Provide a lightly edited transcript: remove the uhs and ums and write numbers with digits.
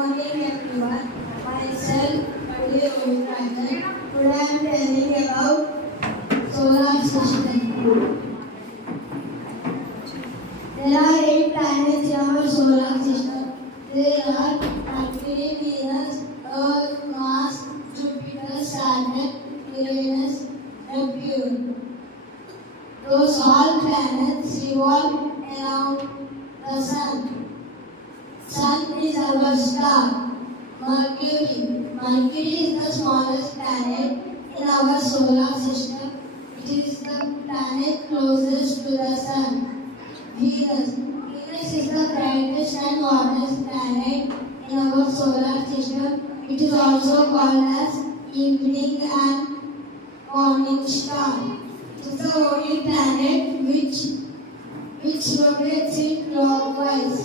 morning everyone. Myself Kudi Ovikandan. Today I am telling about solar system. There are 8 planets in our solar system. They are Mercury, Venus, Earth, Mars, Jupiter, Saturn, Uranus, Neptune. Those all planets revolve around the sun. Sun is our star. Mercury is the smallest planet in our solar system. It is the planet closest to the sun. Venus is the brightest and hottest planet in our solar system. It is also called as evening and morning star. It is the only planet which rotates in clockwise.